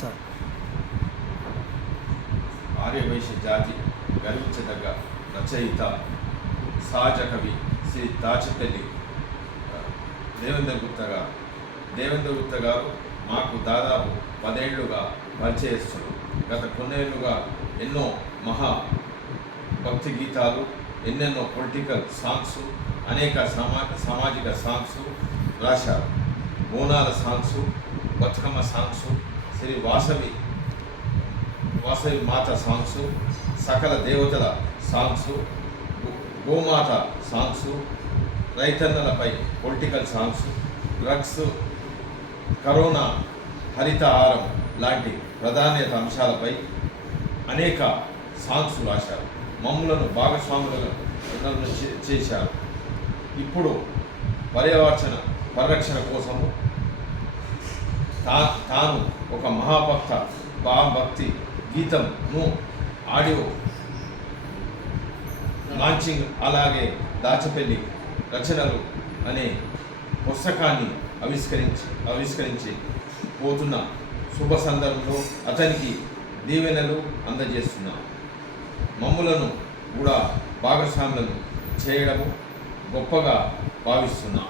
Sir. Aryavysya జాతి గర్వించదగ్గ రచయిత సహజ కవి శ్రీ దాచపల్లి దేవేంద్ర గుప్తా గారు మాకు దాదాపు 10 ఏళ్లుగా పరిచయస్తులు. గత కొన్నేళ్లుగా ఎన్నో మహా భక్తి గీతాలు, ఎన్నెన్నో పొలిటికల్ సాంగ్స్, అనేక సామాజిక సాంగ్స్ రాశారు. బోనాల సాంగ్స్, బతుకమ్మ సాంగ్స్, శ్రీ వాసవి మాత సాంగ్స్, సకల దేవతల సాంగ్స్, గోమాత సాంగ్స్, రైతన్నలపై political songs, drugs, corona, Harithaharam లాంటి ప్రాధాన్యత అంశాలపై అనేక సాంగ్స్ రాశారు. మమ్ములను భాగస్వాములను చేశారు. ఇప్పుడు పరిరక్షణ కోసము తాను ఒక మహాభక్తి గీతంను ఆడియో లాంచింగ్, అలాగే దాచపల్లి రచనలు అనే పుస్తకాన్ని ఆవిష్కరించి పోతున్న శుభ సందర్భంలో అతనికి దీవెనలు అందజేస్తున్నాం. మమ్ములను కూడా భాగస్వాములను చేయడము గొప్పగా భావిస్తున్నాం.